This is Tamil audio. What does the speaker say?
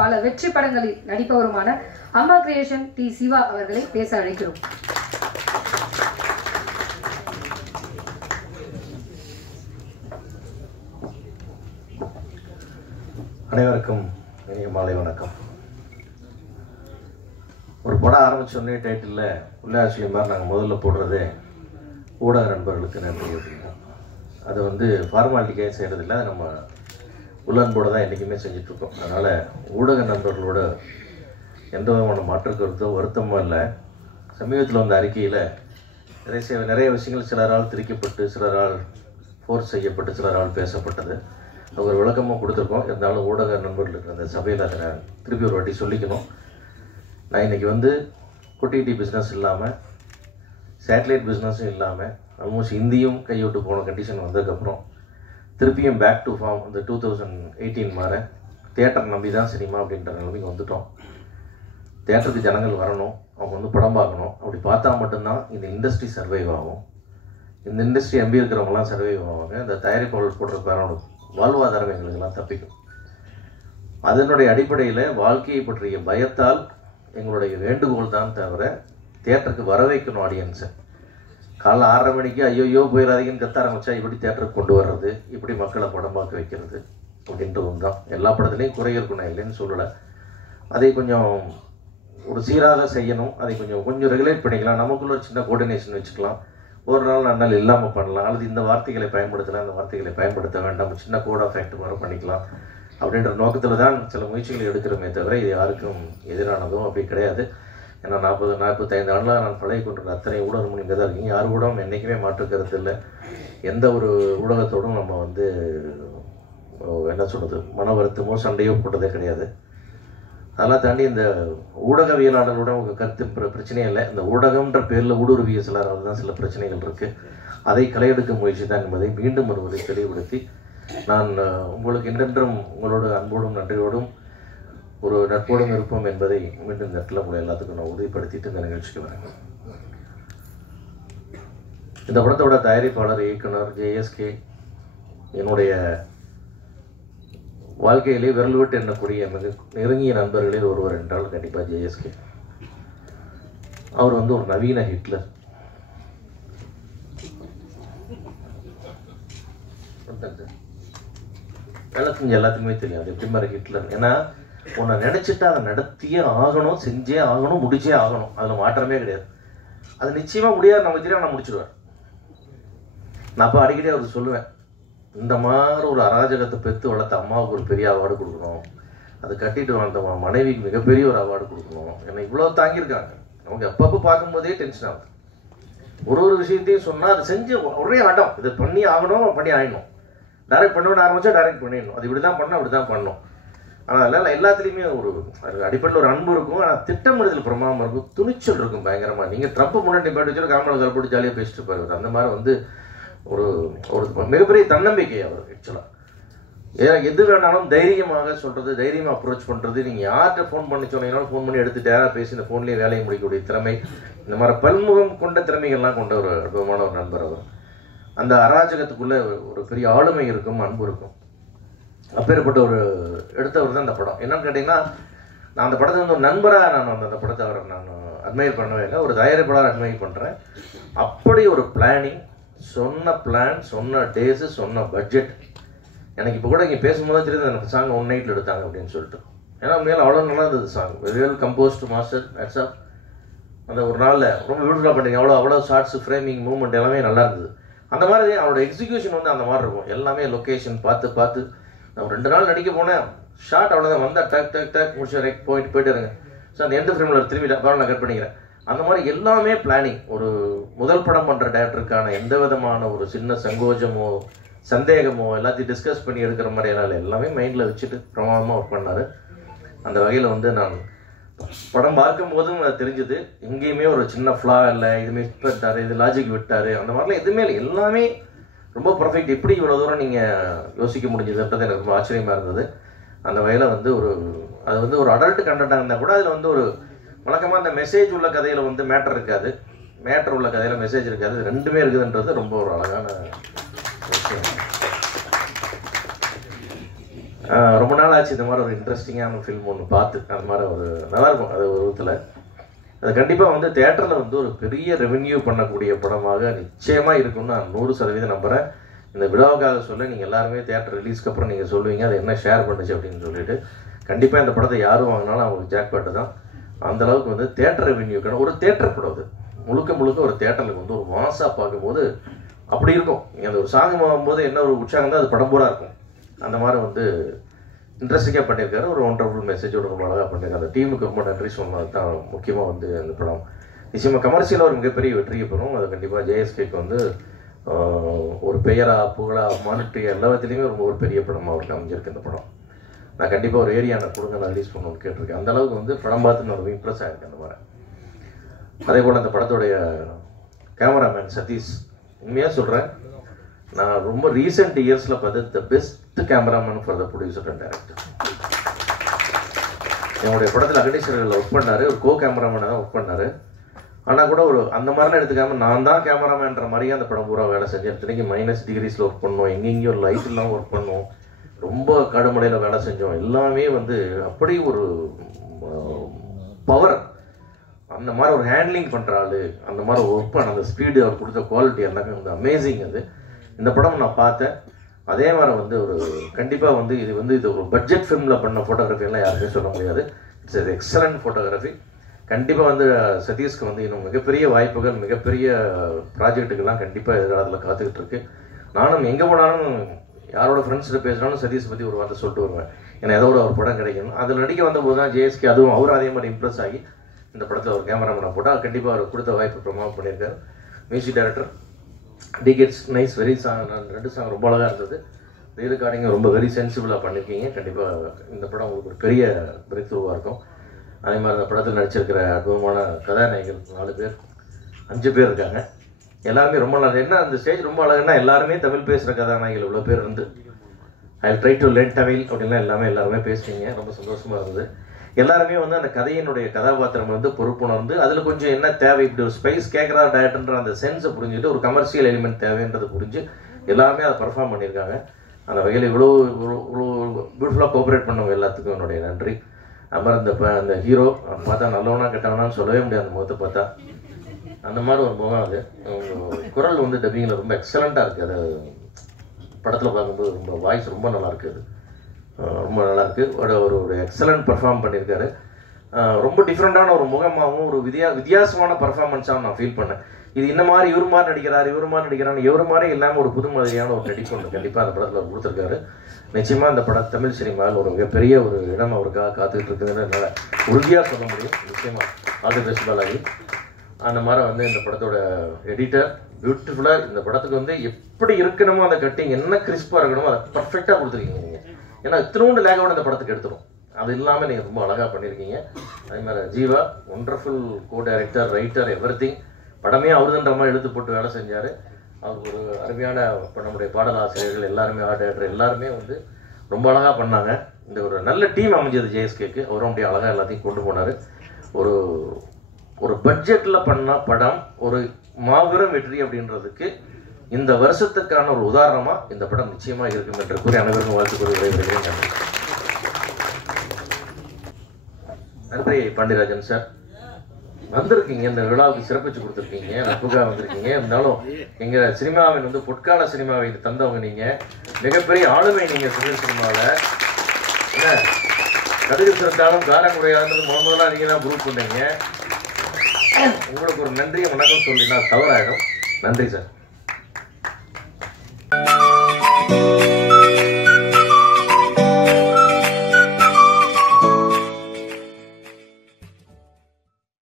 பல வெற்றி படங்களில் நடிப்பவருமான அம்மா கிரியேஷன் டி சிவா அவர்களை பேச அழைக்கிறோம். அனைவருக்கும் இனிய மாலை வணக்கம். ஒரு படம் ஆரம்பிச்சோடனே டைட்டிலில் உள்ளாட்சி மாதிரி நாங்கள் முதல்ல போடுறது ஊடக நண்பர்களுக்கு நன்றி அப்படின்னா, அது ஃபார்மாலிட்டிக்காக செய்கிறதில்ல, அது நம்ம உள்ளன்போடு தான் என்றைக்குமே செஞ்சிட்ருக்கோம். அதனால் ஊடக நண்பர்களோட எந்த விதமான மாற்று கருத்தோ வருத்தமோ இல்லை. சமீபத்தில் வந்த அறிக்கையில் நிறைய விஷயங்கள் சிலரால் திரிக்கப்பட்டு, சிலரால் ஃபோர்ஸ் செய்யப்பட்டு, சிலரால் பேசப்பட்டது. அது ஒரு விளக்கமாக கொடுத்துருக்கோம். இருந்தாலும் ஊடக நண்பர்களுக்கு அந்த சபையில் அதை நான் திருப்பி ஒரு வாட்டி சொல்லிக்கணும். நான் இன்றைக்கி குட்டி பிஸ்னஸ் இல்லாமல், சேட்டலைட் பிஸ்னஸும் இல்லாமல், ஆல்மோஸ்ட் இந்தியும் கைவிட்டு போன கண்டிஷன் வந்ததுக்கப்புறம் திருப்பியும் பேக் டு ஃபார்ம் அந்த 2018 மாற தியேட்டர் நம்பி தான் சினிமா அப்படின்ற நிலைமைக்கு வந்துட்டோம். தியேட்டருக்கு ஜனங்கள் வரணும், அவங்க படம் பார்க்கணும். அப்படி பார்த்தா மட்டும்தான் இந்த இண்டஸ்ட்ரி சர்வைவ் ஆகும். இந்த இண்டஸ்ட்ரி நம்பி இருக்கிறவங்களாம் சர்வைவ் ஆவாங்க. இந்த தயாரிப்பாளர் போடுற பேரோட வாழ்வாதாரம் எங்களுக்கெல்லாம் தப்பிக்கும். அதனுடைய அடிப்படையில் வாழ்க்கையை பற்றிய பயத்தால் எங்களுடைய வேண்டுகோள் தான் தவிர தியேட்டருக்கு வர வைக்கணும் ஆடியன்ஸை. காலைல 6:30 மணிக்கு ஐயோ போயிடாதீங்கன்னு கத்த ஆரம்பித்தா இப்படி தியேட்டருக்கு கொண்டு வர்றது, இப்படி மக்களை படம் பார்க்க வைக்கிறது அப்படின்றது தான். எல்லா படத்துலேயும் குறை இருக்கணும், இல்லைன்னு சொல்லலை. அதை கொஞ்சம் ஒரு சீராக செய்யணும். அதை கொஞ்சம் ரெகுலேட் பண்ணிக்கலாம். நமக்குள்ள ஒரு சின்ன கோஆர்டினேஷன் வச்சுக்கலாம். ஒரு நாள் 2 நாள் இல்லாமல் பண்ணலாம், அல்லது இந்த வார்த்தைகளை பயன்படுத்தலாம், இந்த வார்த்தைகளை பயன்படுத்த வேண்டாம், சின்ன கோட் ஆஃப் ஆக்ட் மாதிரி பண்ணிக்கலாம் அப்படின்ற நோக்கத்தில் தான் சில முயற்சிகளை எடுக்கிறோமே தவிர இது யாருக்கும் எதிரானதும் அப்படி கிடையாது. ஏன்னா 45 ஆண்டுகளாக நான் பழகி கொண்டிருந்த அத்தனை ஊடகமும் இங்கே தான் இருக்கீங்க. யார் ஊடகம் என்றைக்குமே மாற்றுக்கிறது இல்லை. எந்த ஒரு ஊடகத்தோடும் நம்ம என்ன சொல்கிறது, மன வருத்தமோ சண்டையோ போட்டதே கிடையாது. அதெல்லாம் தாண்டி இந்த ஊடகவியலாளரோட உங்கள் கருத்து பிரச்சனையே இல்லை. இந்த ஊடகம்ன்ற பேரில் ஊடுருவிய சிலரால் தான் சில பிரச்சனைகள் இருக்குது. அதை களையெடுக்க முயற்சி தான் என்பதை மீண்டும் ஒருவரை தெளிவுபடுத்தி, நான் உங்களுக்கு என்றென்றும் உங்களோட அன்போடும் நன்றியோடும் ஒரு நட்போடும் இருப்போம் என்பதை மீண்டும் இந்த இடத்துல உங்களை எல்லாத்துக்கும் நான் உறுதிப்படுத்திட்டு இந்த நிகழ்ச்சிக்கு வரேன். இந்த படத்தோட தயாரிப்பாளர், இயக்குனர் JSK என்னுடைய வாழ்க்கையிலே விரல் விட்டு எண்ணக்கூடிய மிக நெருங்கிய நண்பர்களில் ஒருவர் என்றால் கண்டிப்பாக JSK. அவர் ஒரு நவீன ஹிட்லர். வேலை செஞ்ச எல்லாத்துக்குமே தெரியும் அது எப்படி மாதிரி ஹிட்லர். ஏன்னா உன்னை நினைச்சிட்டு அதை நடத்தியே ஆகணும், செஞ்சே ஆகணும், முடிச்சே ஆகணும். அதில் மாற்றமே கிடையாது. அது நிச்சயமாக முடியாது, நமக்கு தெரியும், நான் முடிச்சிடுவேன். நான் அப்போ அடிக்கடி அவர் சொல்லுவேன், இந்த மாதிரி ஒரு அராஜகத்தை பெற்று வளர்த்த அம்மாவுக்கு ஒரு பெரிய அவார்டு கொடுக்கணும், அதை கட்டிட்டு வளர்த்த மனைவிக்கு மிகப்பெரிய ஒரு அவார்டு கொடுக்கணும். ஏன்னா இவ்வளோ தாங்கியிருக்காங்க. நமக்கு எப்பப்போ பார்க்கும்போதே டென்ஷன் ஆகுது. ஒரு விஷயத்தையும் சொன்னால் அதை செஞ்சு ஒரே ஆட்டம், இதை பண்ணி ஆகணும், பண்ணி ஆயிடணும். டைரக்ட் பண்ணணும்னு ஆரம்பிச்சா டைரக்ட் பண்ணிடணும். அது இப்படி தான் பண்ணணும், அப்படி தான் பண்ணணும். ஆனால் அதெல்லாம் எல்லாத்துலேயுமே ஒரு அடிப்படையில் ஒரு அன்பு இருக்கும். ஆனால் திட்டமிடுதல் பிரமாதமாக இருக்கும், துணிச்சல் இருக்கும் பயங்கரமாக. நீங்கள் ட்ரம்ப் முன்னாடி போய்ட்டு வச்சுட்டு காமராஜர் போட்டு ஜாலியாக பேசிட்டு போயிருவார். அந்த மாதிரி ஒரு மிகப்பெரிய தன்னம்பிக்கை அவர். ஆக்சுவலாக எது வேணாலும் தைரியமாக சொல்கிறது, தைரியமாக அப்ரோச் பண்ணுறது. நீங்கள் யார்கிட்ட ஃபோன் பண்ணி சொன்னீங்கன்னாலும் ஃபோன் பண்ணி எடுத்து டேராக பேசி இந்த ஃபோன்லேயே வேலையை முடிக்கக்கூடிய திறமை, இந்த மாதிரி பன்முகம் கொண்ட திறமைகள்லாம் கொண்ட ஒரு அற்புதமான ஒரு நண்பர் அவர். அந்த அராஜகத்துக்குள்ளே ஒரு பெரிய ஆளுமை இருக்கும், அன்பு இருக்கும். அப்பேற்பட்ட ஒரு எடுத்தவர் தான் இந்த படம். என்னன்னு கேட்டிங்கன்னா, நான் அந்த படத்தை ஒரு நண்பராக நான் அந்த படத்தை அவரை நான் அட்மையர் பண்ணவே இல்லை, ஒரு தயாரிப்பாளர் அட்மையர் பண்ணுறேன். அப்படி ஒரு பிளானிங், சொன்ன பிளான், சொன்ன டேஸு, சொன்ன பட்ஜெட். எனக்கு இப்போ கூட இங்கே பேசும்போது தெரியுது எனக்கு சாங் 1 நைட்டில் எடுத்தாங்க அப்படின்னு சொல்லிட்டு. ஏன்னா மேலே அவ்வளோ நல்லா இருந்தது song. Well composed master hats off. அந்த ஒரு நாளில் ரொம்ப பியூட்டிஃபுல்லாக பண்ணிங்க. அவ்வளோ ஷார்ட்ஸ், ஃப்ரேமிங், மூவ்மெண்ட் எல்லாமே நல்லா இருந்தது. அந்த மாதிரி அவரோட எக்ஸிக்யூஷன் அந்த மாதிரி இருக்கும். எல்லாமே லொக்கேஷன் பார்த்து நான் 2 நாள் நடிக்க போனேன். ஷார்ட் அவ்வளோதான், வந்தால் டக் முடிச்சு போயிட்டு இருங்க. ஸோ அந்த எந்த ஃப்ரேமில் திரும்பி நான் கட் பண்ணிக்கிறேன். அந்த மாதிரி எல்லாமே பிளானிங். ஒரு முதல் படம் பண்ணுற டேரக்டருக்கான எந்த விதமான ஒரு சின்ன சங்கோஜமோ சந்தேகமோ எல்லாத்தையும் டிஸ்கஸ் பண்ணி எடுக்கிற மாதிரி எல்லாமே மைண்டில் வச்சுட்டு பிரமாதமாக ஒர்க் பண்ணார். அந்த வகையில் நான் படம் பார்க்கும் போதும் அது தெரிஞ்சுது. எங்கேயுமே ஒரு சின்ன ஃப்ளா இல்லை, இது மிஸ் பண்ணிட்டாரு, இது லாஜிக் விட்டார், அந்த மாதிரிலாம் எதுவுமே இல்லை. எல்லாமே ரொம்ப பர்ஃபெக்ட். எப்படி இவ்வளோ தூரம் நீங்கள் யோசிக்க முடிஞ்சதுன்றது எனக்கு ரொம்ப ஆச்சரியமாக இருந்தது. அந்த வகையில் அது ஒரு அடல்ட் கண்டென்ட்டாக இருந்தால் கூட அதில் ஒரு வழக்கமாக அந்த மெசேஜ் உள்ள கதையில் மேட்டர் இருக்காது, மேட்டர் உள்ள கதையில் மெசேஜ் இருக்காது. ரெண்டுமே இருக்குதுன்றது ரொம்ப ஒரு அழகான விஷயம். ரொம்ப நாள் ஆச்சு இந்த மாதிரி ஒரு இன்ட்ரெஸ்டிங்கான ஃபில்ம் ஒன்று பார்த்து. அது மாதிரி ஒரு நல்லாயிருக்கும் அது ஒரு விதத்தில். அது கண்டிப்பாக வந்து தேட்டரில் வந்து ஒரு பெரிய ரெவென்யூ பண்ணக்கூடிய படமாக நிச்சயமாக இருக்கும்னு நான் 100% நம்புகிறேன். இந்த விழாவுக்காக சொல்ல நீங்கள் எல்லாருமே தேட்டர் ரிலீஸ்க்கு அப்புறம் நீங்கள் சொல்லுவீங்க அது என்ன ஷேர் பண்ணுச்சு அப்படின்னு சொல்லிட்டு. கண்டிப்பாக இந்த படத்தை யாரும் வாங்கினாலும் அவங்களுக்கு ஜாக்பாட்டு தான். அந்தளவுக்கு வந்து தேட்டர் ரெவென்யூக்கான ஒரு தேட்டர் படம் அது முழுக்க முழுக்க ஒரு தேட்டருக்கு வந்து ஒரு மாசாக பார்க்கும்போது அப்படி இருக்கும். நீங்கள் அந்த ஒரு சாங் போகும்போது என்ன ஒரு உற்சாகம் தான் அது படம் பூரா இருக்கும். அந்த மாதிரி வந்து இன்ட்ரெஸ்டிங்காக பண்ணியிருக்காரு. ஒரு ஒண்டர்ஃபுல் மெசேஜோட ரொம்ப அழகாக பண்ணியிருக்காரு. அந்த டீமுக்கு ரொம்ப நன்றி சொன்னது தான் முக்கியமாக வந்து அந்த படம் நிச்சயமாக கமர்ஷியலாக ஒரு மிகப்பெரிய வெற்றியை பெறும். அது கண்டிப்பாக ஜேஎஸ்கேக்கு வந்து ஒரு பெயரா புகழா மானிட்டரி எல்லாத்துலேயுமே ரொம்ப ஒரு பெரிய படமாக அவருக்கு அமைஞ்சிருக்கு இந்த படம். நான் கண்டிப்பாக ஒரு ஏரியானை கொடுங்க நான் ரிலீஸ் பண்ணணும்னு கேட்டிருக்கேன். அந்தளவுக்கு வந்து படம் பார்த்து நான் ரொம்ப இம்ப்ரெஸ் ஆகிருக்கேன் அந்த மாதிரி. அதே போல் அந்த படத்துடைய கேமராமேன் சதீஷ், உண்மையாக சொல்கிறேன், நான் ரொம்ப ரீசெண்ட் இயர்ஸில் பார்த்து the best cameraman for the producer and director. என்னுடைய படத்தில் அகடீஸ்வரில் ஒர்க் பண்ணார். ஒரு கோ கேமராமேனாக தான் ஒர்க் பண்ணார். ஆனால் கூட ஒரு அந்த மாதிரிலாம் எடுத்துக்காமல் நான் தான் கேமராமேன்ற மாதிரியே அந்த படம் பூரா வேலை செஞ்சேன். இத்தனைக்கு -டிகிரிஸில் ஒர்க் பண்ணோம், எங்கெங்கேயும் லைட் இல்லாமல் ஒர்க் பண்ணோம், ரொம்ப கடுமலையில் வேலை செஞ்சோம். எல்லாமே வந்து அப்படி ஒரு பவர், அந்த மாதிரி ஒரு ஹேண்ட்லிங் பண்ணுற ஆள், அந்த மாதிரி ஒர்க் பண்ண அந்த ஸ்பீடு, அவர் கொடுத்த குவாலிட்டி எல்லாமே வந்து அமேசிங். அது இந்த படம் நான் பார்த்தேன். அதே மாதிரி வந்து ஒரு கண்டிப்பாக வந்து இது ஒரு பட்ஜெட் ஃபிலிமில் பண்ண ஃபோட்டோகிராஃபியெல்லாம் யாருமே சொல்ல முடியாது. It's a excellent photography. கண்டிப்பாக வந்து சதீஷ்க்கு வந்து இன்னும் மிகப்பெரிய வாய்ப்புகள், மிகப்பெரிய ப்ராஜெக்ட்டுக்கெல்லாம் கண்டிப்பாக எதிர்காலத்தில் காத்துக்கிட்டு இருக்கு. நானும் எங்கே போனாலும் யாரோட ஃப்ரெண்ட்ஸ்கிட்ட பேசினாலும் சதீஷ் பற்றி ஒரு வார்த்தை சொல்லிட்டு வருவேன். ஏன்னா ஏதோ ஒரு படம் கிடைக்கணும். அதில் நடிக்க வந்தபோது தான் ஜேஎஸ்கே அதுவும் அவரும் அதே மாதிரி இம்ப்ரெஸ் ஆகி இந்த படத்தில் ஒரு கேமராமேனை போட்டால் கண்டிப்பாக அவர் கொடுத்த வாய்ப்பு பிரமாதம் பண்ணியிருக்காரு. Music director டிகெட்ஸ் nice, very song, 2 song ரொம்ப அழகாக இருந்தது. ரீரெக்கார்டிங் ரொம்ப வெரி சென்சிபிளாக பண்ணியிருக்கீங்க. கண்டிப்பாக இந்த படம் உங்களுக்கு ஒரு பெரிய பிரேக் த்ரூவாக இருக்கும். அதே மாதிரி அந்த படத்தில் நடிச்சிருக்கிற அற்புதமான கதாநாயகர்கள் 4 பேர் 5 பேர் இருக்காங்க. எல்லாருமே ரொம்ப நல்லா. என்ன அந்த ஸ்டேஜ் ரொம்ப அழகுன்னா எல்லாருமே தமிழ் பேசுகிற கதாநாயகர்கள் இவ்வளோ பேர் இருந்து I try to learn Tamil அப்படின்லாம் எல்லாருமே பேசுவீங்க. ரொம்ப சந்தோஷமாக இருந்தது. எல்லாருமே வந்து அந்த கதையினுடைய கதாபாத்திரம் வந்து பொறுப்புணர்ந்து அதில் கொஞ்சம் என்ன தேவை, இப்படி ஒரு ஸ்பைஸ் கேட்குறா டேரக்டர்ன்ற அந்த சென்ஸை புரிஞ்சுட்டு ஒரு கமர்ஷியல் எலிமெண்ட் தேவைன்றதை புரிஞ்சு எல்லாருமே அதை பர்ஃபார்ம் பண்ணியிருக்காங்க. அந்த வகையில் இவ்வளோ பியூட்டிஃபுல்லாக கோஆப்ரேட் பண்ணவங்க எல்லாத்துக்கும் என்னுடைய நன்றி. அப்புறம் அந்த ஹீரோ பார்த்தா நல்லவனா கெட்டவனான்னு சொல்லவே முடியாது. அந்த முகத்தை பார்த்தா அந்த மாதிரி ஒரு முகம். அது குரல் வந்து டப்பிங்கில் ரொம்ப எக்ஸலண்ட்டாக இருக்குது. அது படத்தில் பார்க்கும்போது ரொம்ப வாய்ஸ் ரொம்ப நல்லா இருக்குது. அது ரொம்ப நல்லாயிருக்கு. ஒரு எக்ஸலண்ட் பர்ஃபார்ம் பண்ணியிருக்காரு. ரொம்ப டிஃப்ரெண்ட்டான ஒரு முகமாகவும் ஒரு வித்தியாசமான பர்ஃபார்மன்ஸாகவும் நான் ஃபீல் பண்ணேன். இது இந்த மாதிரி இவர் மாதிரி நடிக்கிறாரு, இவர் மாதிரி இல்லாமல் ஒரு புது மாதிரியான ஒரு நடிப்பு ஒன்று கண்டிப்பாக அந்த படத்தில் அவர் கொடுத்துருக்காரு. நிச்சயமாக அந்த படம் தமிழ் சினிமாவில் ஒரு மிகப்பெரிய ஒரு இடம் அவருக்காக காத்துக்கிட்டு இருக்குதுன்னு என்னால் உறுதியாக சொல்ல முடியும். நிச்சயமாக ஆல் தி பெஸ்ட் பாலாஜி. அந்த மாதிரி வந்து இந்த படத்தோட எடிட்டர் பியூட்டிஃபுல்லாக இந்த படத்துக்கு வந்து எப்படி இருக்கணுமோ அந்த கட்டிங் என்ன கிறிஸ்பாக இருக்கணுமோ அதை பர்ஃபெக்டாக கொடுத்துருக்கீங்க நீங்கள். ஏன்னா இத்தினோண்டு லேகோட இந்த படத்துக்கு எடுத்துரும். அது இல்லாமல் நீங்கள் ரொம்ப அழகாக பண்ணியிருக்கீங்க. அதே மாதிரி Jeeva wonderful co director, writer, everything. படமே அவருதுன்ற மாதிரி எடுத்து போட்டு வேலை செஞ்சார். அவருக்கு ஒரு அருமையான நம்முடைய பாடலாசிரியர்கள் எல்லாருமே, ஆர்ட் டைரக்டர் எல்லாருமே வந்து ரொம்ப அழகாக பண்ணாங்க. இந்த ஒரு நல்ல டீம் அமைஞ்சது ஜேஎஸ்கேக்கு. அவரும் அப்படியே அழகாக எல்லாத்தையும் கொண்டு போனார். ஒரு பட்ஜெட்டில் பண்ண படம் ஒரு மாபெரும் வெற்றி அப்படின்றதுக்கு இந்த வருஷத்துக்கான ஒரு உதாரணமாக இந்த படம் நிச்சயமாக இருக்கும் என்று கூறி அனைவருக்கும் வாழ்த்து கூறி விடைபெறுகிறேன். நன்றி. நன்றி பாண்டியராஜன் சார். வந்திருக்கீங்க, இந்த விழாவுக்கு சிறப்பிச்சு கொடுத்துருக்கீங்க, நட்புக்காக வந்திருக்கீங்க. இருந்தாலும் எங்கள் சினிமாவின் வந்து பொற்கால சினிமாவை தந்தவங்க நீங்கள். மிகப்பெரிய ஆளுமை நீங்கள் தமிழ் சினிமாவில். என்ன கடுகு சிறந்தாலும் காரங்குறையாதுன்றது முதலாக நீங்கள் தான் ப்ரூவ் பண்ணீங்க. உங்களுக்கு ஒரு நன்றியை வணக்கம் சொல்லினா தவறாயிடும். நன்றி சார்.